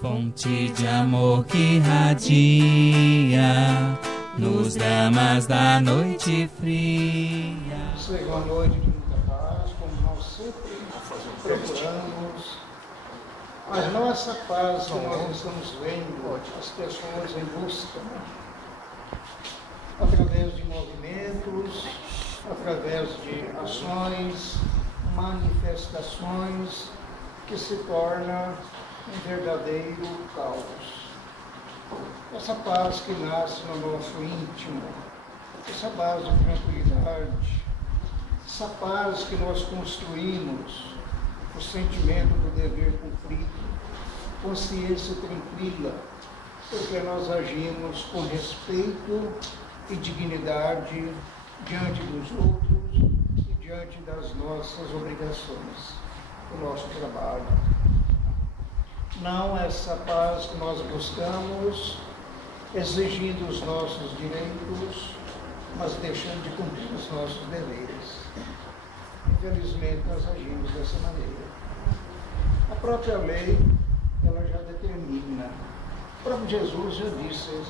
Fonte de amor que irradia nos dramas da noite fria. Seja uma noite de muita paz, como nós sempre procuramos. Mas não essa paz que nós estamos vendo as pessoas em busca, através de movimentos, através de ações, manifestações, que se torna um verdadeiro caos. Essa paz que nasce no nosso íntimo, essa paz de tranquilidade, essa paz que nós construímos, o sentimento do dever cumprido, consciência tranquila, porque nós agimos com respeito e dignidade diante dos outros e diante das nossas obrigações, do nosso trabalho. Não essa paz que nós buscamos, exigindo os nossos direitos, mas deixando de cumprir os nossos deveres. Infelizmente, nós agimos dessa maneira. A própria lei, ela já determina. O próprio Jesus já disse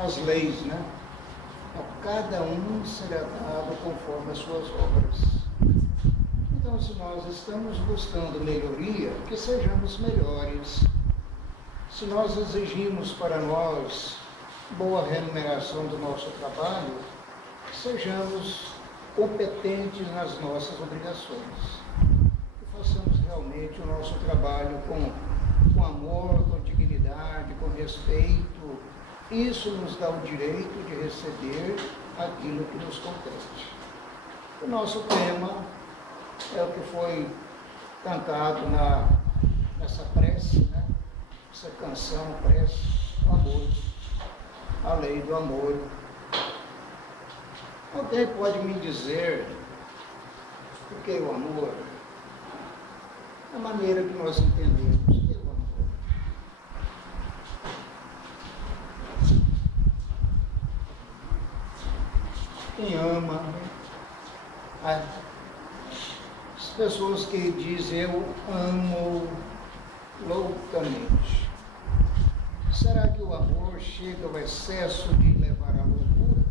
as leis, né? A cada um será dado conforme as suas obras. Então, se nós estamos buscando melhoria, que sejamos melhores. Se nós exigimos para nós boa remuneração do nosso trabalho, sejamos competentes nas nossas obrigações. Que façamos realmente o nosso trabalho com amor, com dignidade, com respeito. Isso nos dá o direito de receber aquilo que nos compete. O nosso tema é o que foi cantado nessa prece, né? Essa canção, prece, o amor, a lei do amor. Alguém pode me dizer o que é o amor? A maneira que nós entendemos o que é o amor. Quem ama, as pessoas que dizem eu amo loucamente. Será que o amor chega ao excesso de levar à loucura?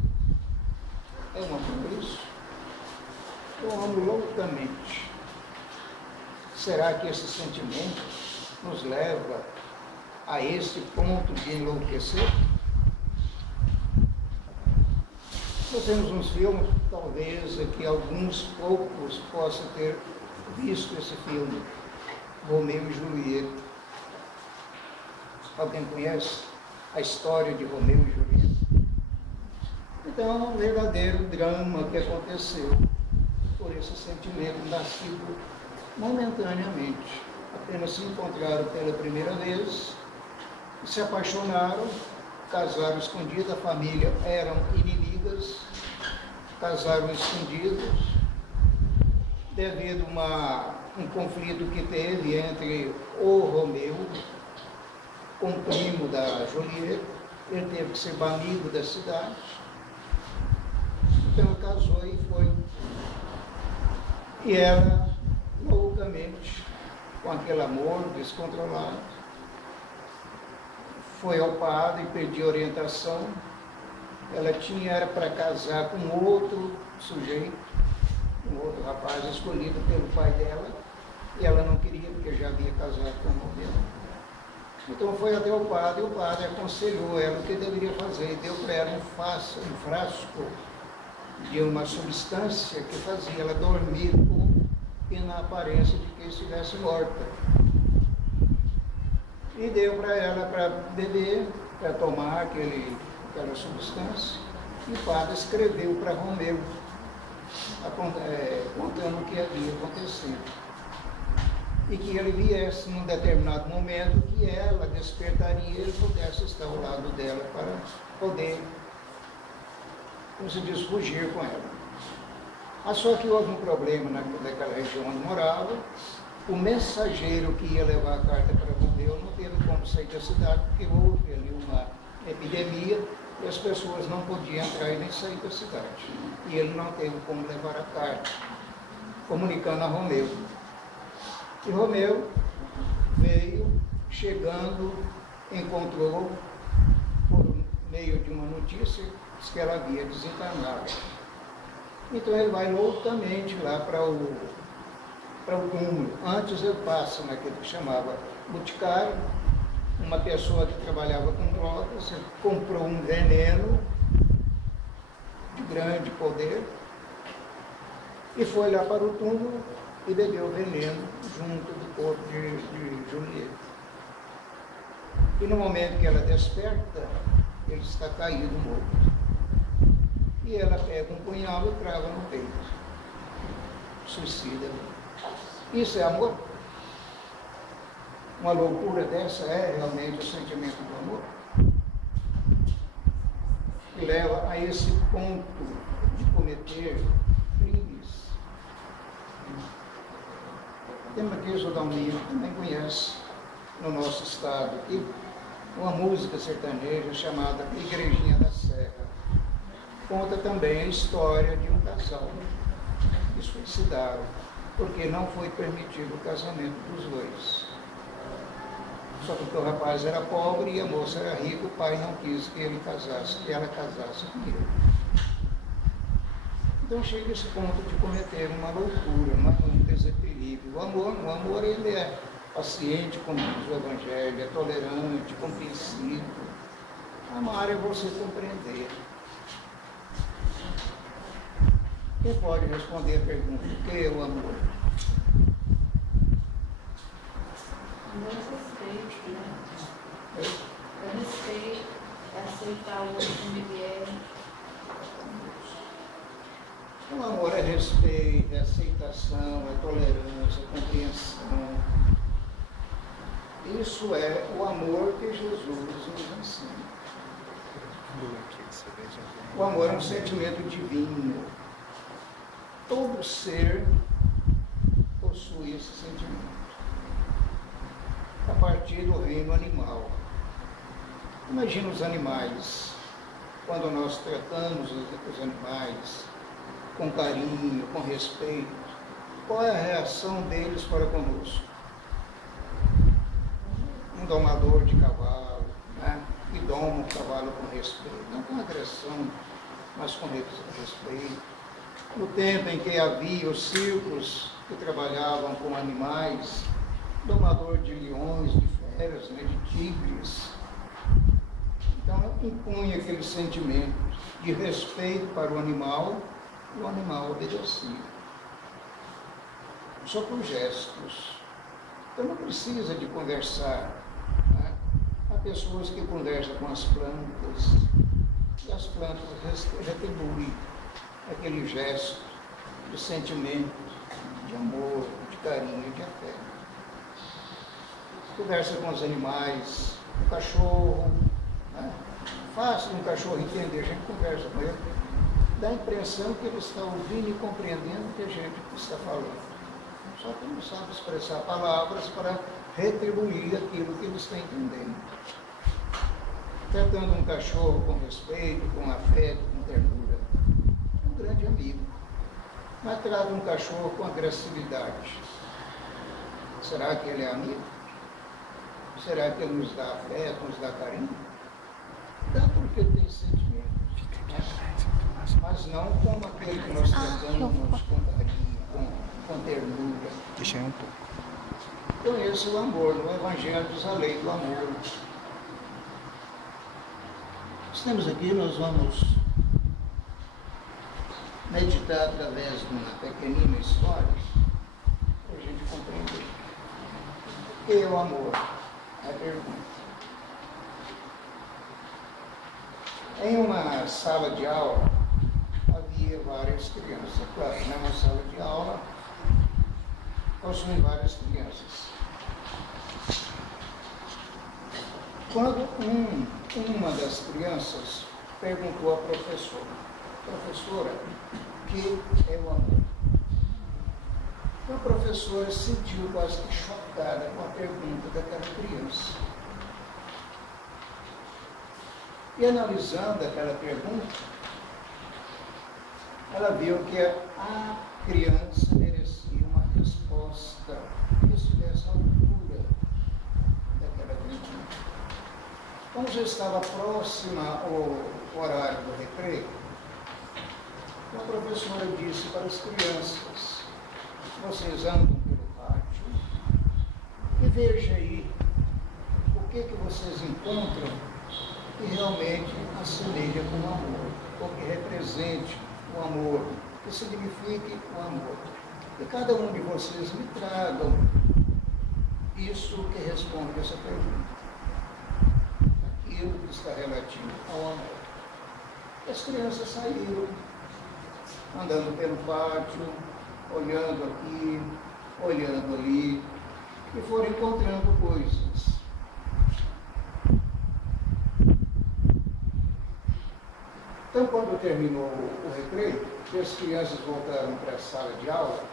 É um amor isso? Eu amo loucamente. Será que esse sentimento nos leva a esse ponto de enlouquecer? Nós temos uns filmes, talvez aqui alguns poucos possam ter visto esse filme, Romeu e Julieta. Alguém conhece a história de Romeu e Julieta? Então é um verdadeiro drama que aconteceu por esse sentimento nascido momentaneamente. Apenas se encontraram pela primeira vez, se apaixonaram, casaram escondidos, a família eram inimigas, casaram escondidos, devido a um conflito que teve entre o Romeu com o primo da Julieta. Ele teve que ser banido da cidade. Então ele casou e foi. E ela, loucamente, com aquele amor descontrolado, foi ao padre e pediu orientação. Ela era para casar com outro sujeito, um outro rapaz escolhido pelo pai dela, e ela não queria, porque já havia casado com o Romeu. Então foi até o padre, e o padre aconselhou ela o que deveria fazer, e deu para ela um frasco de uma substância que fazia ela dormir na aparência de que estivesse morta. E deu para ela para beber, para tomar aquela substância, e o padre escreveu para Romeu, contando o que havia acontecido. E que ele viesse num determinado momento que ela despertaria e ele pudesse estar ao lado dela para poder, como se diz, fugir com ela. Mas só que houve um problema naquela região onde morava. O mensageiro que ia levar a carta para Romeu não teve como sair da cidade, porque houve ali uma epidemia e as pessoas não podiam entrar e nem sair da cidade. E ele não teve como levar a carta, comunicando a Romeu. E Romeu veio chegando, encontrou, por meio de uma notícia, que ela havia desencarnado. Então ele vai loucamente lá para o túmulo. Antes ele passa naquele que chamava boticário, uma pessoa que trabalhava com drogas, ele comprou um veneno de grande poder e foi lá para o túmulo e bebeu o veneno junto do corpo de Julieta. E no momento que ela desperta, ele está caído morto. E ela pega um punhal e crava no peito. Suicida. Isso é amor? Uma loucura dessa é realmente o sentimento do amor? Que leva a esse ponto de cometer crimes. Tem uma aqui, Jodalmir, também conhece, no nosso estado aqui, uma música sertaneja chamada Igrejinha da Serra. Conta também a história de um casal que suicidaram, porque não foi permitido o casamento dos dois. Só porque o rapaz era pobre e a moça era rica, o pai não quis que ela casasse com ele. Então chega esse ponto de cometer uma loucura, um desequilíbrio. O amor ele é paciente, como diz o Evangelho, é tolerante, compreensivo. Amar é você compreender. Quem pode responder a pergunta? O que é o amor? Amor é respeito, né? É respeito, é aceitar o outro como ele é. O amor é respeito, é aceitação, é tolerância, é compreensão. Isso é o amor que Jesus nos ensina. O amor é um sentimento divino. Todo ser possui esse sentimento. A partir do reino animal. Imagina os animais. Quando nós tratamos os animais com carinho, com respeito, qual é a reação deles para conosco? Um domador de cavalo, né? Que doma o cavalo com respeito, não com agressão, mas com respeito. No tempo em que havia os circos que trabalhavam com animais, domador de leões, de feras, né? De tigres, então impunha aquele sentimento de respeito para o animal, e o animal obedecia. Só por gestos. Então não precisa de conversar. Né? Há pessoas que conversam com as plantas, e as plantas retribuem aquele gesto de sentimento, de amor, de carinho, de afeto. Conversa com os animais, o cachorro, né? Fácil um cachorro entender, a gente conversa com ele, dá a impressão que ele está ouvindo e compreendendo o que a gente está falando. Só que não sabe expressar palavras para retribuir aquilo que ele está entendendo. Tratando um cachorro com respeito, com afeto, com ternura, é um grande amigo. Mas trata um cachorro com agressividade. Será que ele é amigo? Será que ele nos dá afeto, nos dá carinho? Dá porque ele tem sentimento. Mas não como aquele que nós tratamos com carinho, com ternura. Deixa aí um pouco. Então esse é o amor. No Evangelho diz a lei do amor. Estamos aqui, nós vamos meditar através de uma pequenina história para a gente compreender. O que é o amor? É a pergunta. Em uma sala de aula, havia várias crianças. Claro, numa sala de aula, possuem várias crianças. Quando uma das crianças perguntou à professora, professora, o que é o amor? Então a professora se sentiu quase que chocada com a pergunta daquela criança. E analisando aquela pergunta, ela viu que a criança merecia uma resposta que estivesse à altura daquela já estava próxima o horário do recreio, então a professora disse para as crianças: vocês andam pelo pátio e vejam aí o que vocês encontram que realmente assemelha com o amor, ou que represente o amor, que signifique o amor. E cada um de vocês me tragam isso que responde essa pergunta, aquilo que está relativo ao amor. As crianças saíram, andando pelo pátio, olhando aqui, olhando ali, e foram encontrando coisas. Então, quando terminou o recreio, e as crianças voltaram para a sala de aula,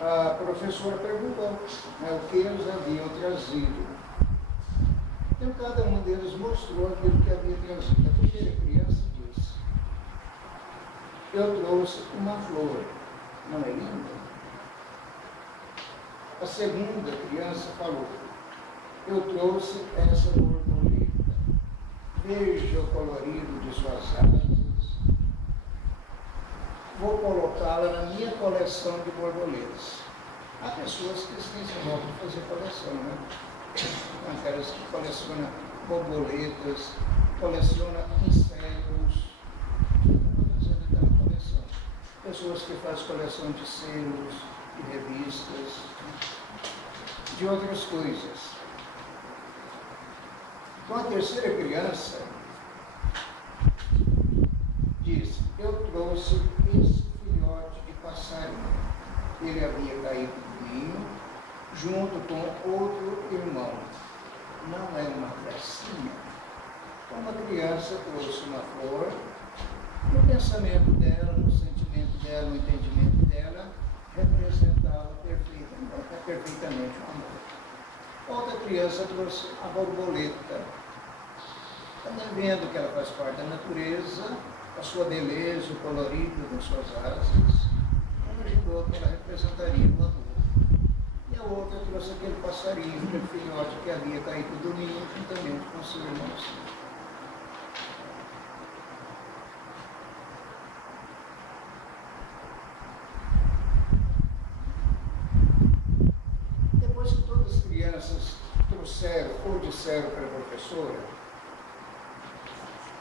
a professora perguntou, o que eles haviam trazido. Então, cada um deles mostrou aquilo que havia trazido. A primeira criança disse: eu trouxe uma flor, não é linda? A segunda criança falou: eu trouxe essa borboleta. Veja o colorido de suas asas. Vou colocá-la na minha coleção de borboletas. Há pessoas que têm esse modo de fazer coleção, né? Aquelas que colecionam borboletas, colecionam insetos, fazendo aquela coleção. Pessoas que fazem coleção de selos, de revistas, de outras coisas. Então a terceira criança disse: eu trouxe esse filhote de passarinho. Ele havia caído do ninho junto com outro irmão. Não é uma gracinha? Então uma criança trouxe uma flor, no pensamento dela, no sentimento dela, no entendimento dela, representava perfeitamente o amor. Outra criança trouxe a borboleta, também vendo que ela faz parte da natureza, a sua beleza, o colorido das suas asas, imaginou que ela representaria o amor. E a outra trouxe aquele passarinho, aquele filhote que havia caído do ninho, juntamente com seu irmãozinho. Depois que todas as crianças trouxeram ou disseram para a professora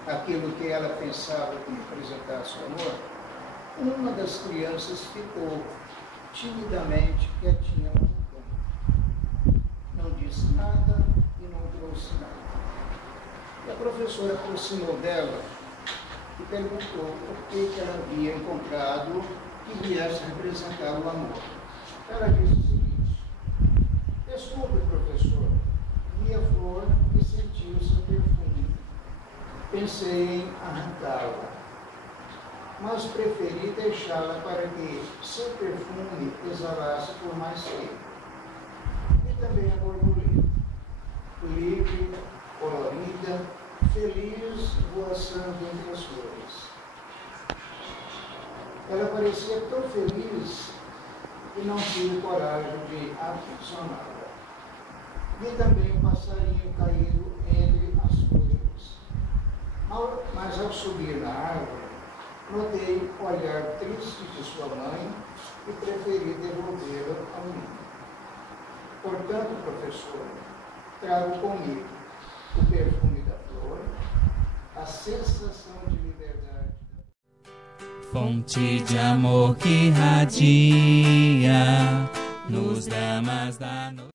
aquilo que ela pensava que representasse o amor, uma das crianças ficou timidamente quietinha lá no canto. Não disse nada e não trouxe nada. E a professora aproximou dela e perguntou o que ela havia encontrado que viesse representar o amor. Ela disse o seguinte: desculpe, professor, vi a flor e senti o seu perfume. Pensei em arrancá-la, mas preferi deixá-la para que seu perfume exalasse por mais tempo. E também a borboleta, livre, colorida, feliz, voaçando entre as flores. Ela parecia tão feliz que não tive coragem de aficioná-la. Vi também um passarinho caído entre as folhas. Mas ao subir na árvore, notei o olhar triste de sua mãe e preferi devolvê-la ao ninho. Portanto, professor, trago comigo o perfume da flor, a sensação de liberdade. Fonte de amor que irradia nos dramas da noite.